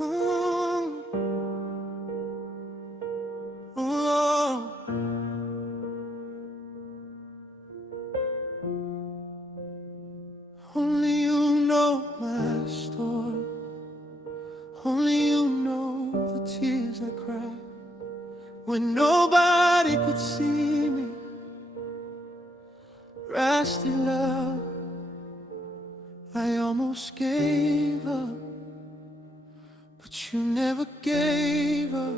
Oh, oh, only you know my story. Only you know the tears I cried when nobody could see me. Rasty love, I almost gave up, but you never gave up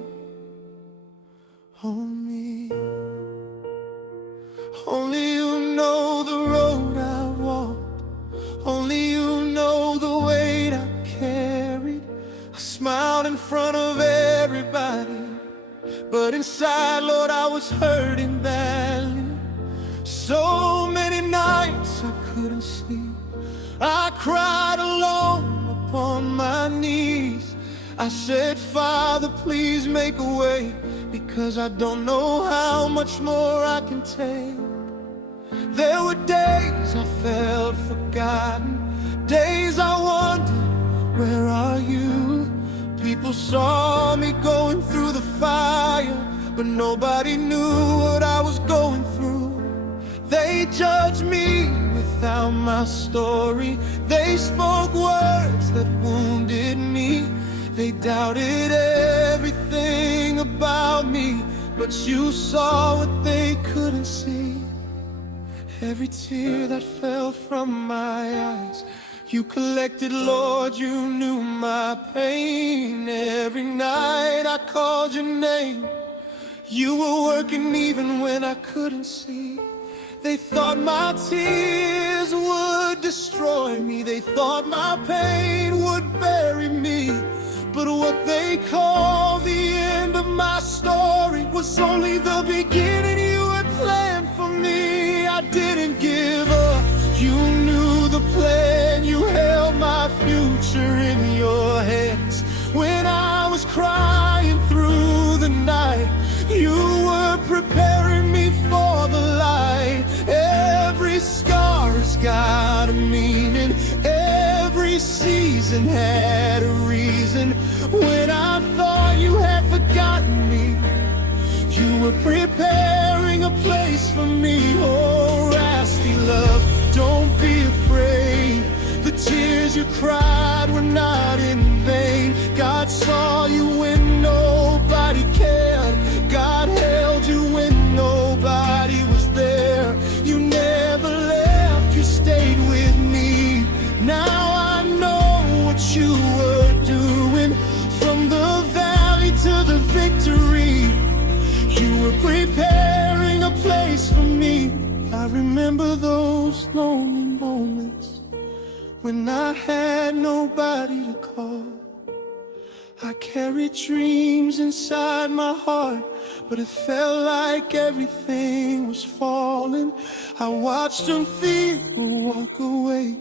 on me. Only you know the road I walked. Only you know the weight I carried. I smiled in front of everybody, but inside, Lord, I was hurting badly. So many nights I couldn't sleep. I cried alone upon my knees. I said, Father, please make a way, because I don't know how much more I can take. There were days I felt forgotten, days I wondered, where are you? People saw me going through the fire, but nobody knew what I was going through. They judged me without my story. They spoke words that wounded me. They doubted everything about me, but you saw what they couldn't see. Every tear that fell from my eyes, you collected, Lord, you knew my pain. Every night I called your name. You were working even when I couldn't see. They thought my tears would destroy me. They thought my pain would bury me. But what they called the end of my story was only the beginning you had planned for me. I didn't give up. You knew the plan. You held my future in your hands. When I was crying through the night, you were preparing me for the light. Every scar has got a meaning. Every season had a reason. When I thought you had forgotten me, you were preparing a place for me. Oh, Rasty love, don't be afraid. The tears you cried were not in vain. God saw you when nobody cared. God held you when nobody was there. You never left, you stayed with me. Now I know what you were doing. From the valley to the victory, you were preparing a place for me. I remember those lonely moments when I had nobody to call. I carried dreams inside my heart, but it felt like everything was falling. I watched them fear walk away.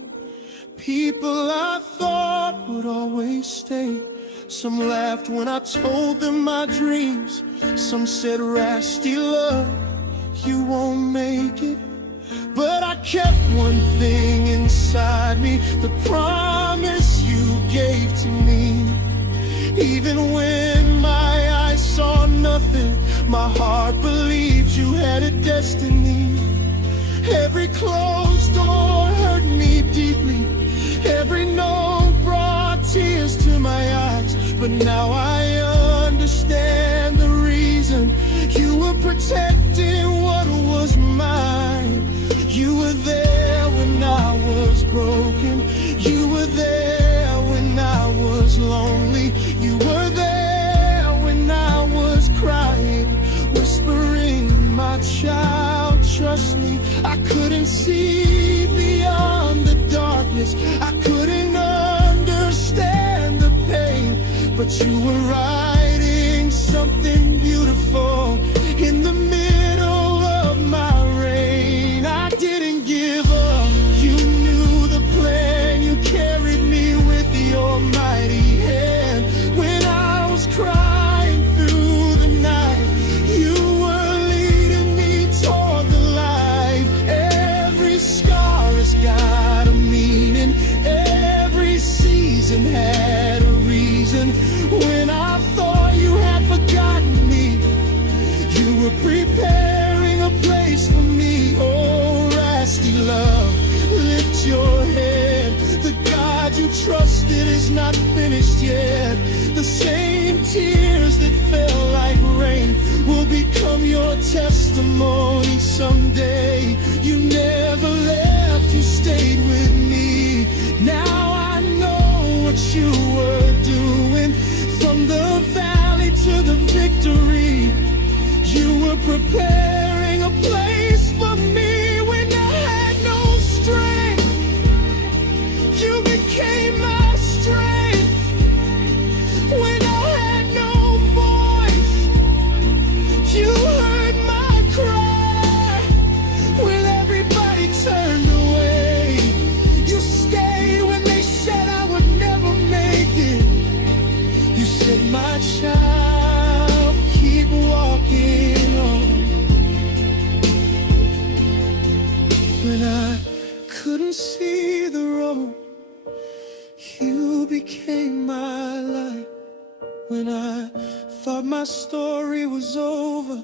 People I thought would always stay. Some laughed when I told them my dreams. Some said, Rasty love, you won't make it. But I kept one thing inside me, the promise you gave to me. Even when my eyes saw nothing, my heart believed you had a destiny. Every closed door hurt me deeply. Every no brought tears to my eyes. But now I understand the reason. You were protecting what was mine. You were there when I was broken. You were there when I was lonely. You were there when I was crying, whispering, my child, trust me. I couldn't see beyond the darkness. I couldn't understand the pain, but you were writing something beautiful in the middle of my rain. I didn't give up. You knew the plan. You carried me with your mighty hand. When I was crying through the night, you were leading me toward the light. Every scar has got a meaning. Every season had a reason. trusted is not finished yet. The same tears that fell like rain will become your testimony someday. You never left, you stayed with me. Now I know what you were doing. From the valley to the victory, you were preparing a place for me when I had no strength. You became my strength. When I had no voice, you heard my cry. When everybody turned away, you stayed when they said I would never make it. You said, my child, keep walking on. When I couldn't see the road, you became my light. When I thought my story was over,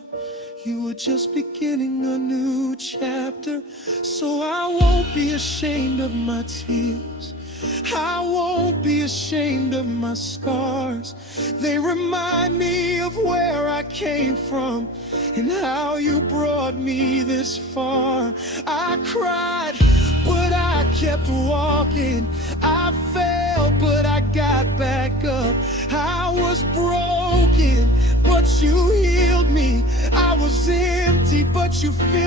you were just beginning a new chapter. So I won't be ashamed of my tears, I won't be ashamed of my scars. They remind me of where I came from and how you brought me this far. I cried, but I kept walking. I fell, but I got back up. I was broken, but you healed me. I was empty, but you filled me.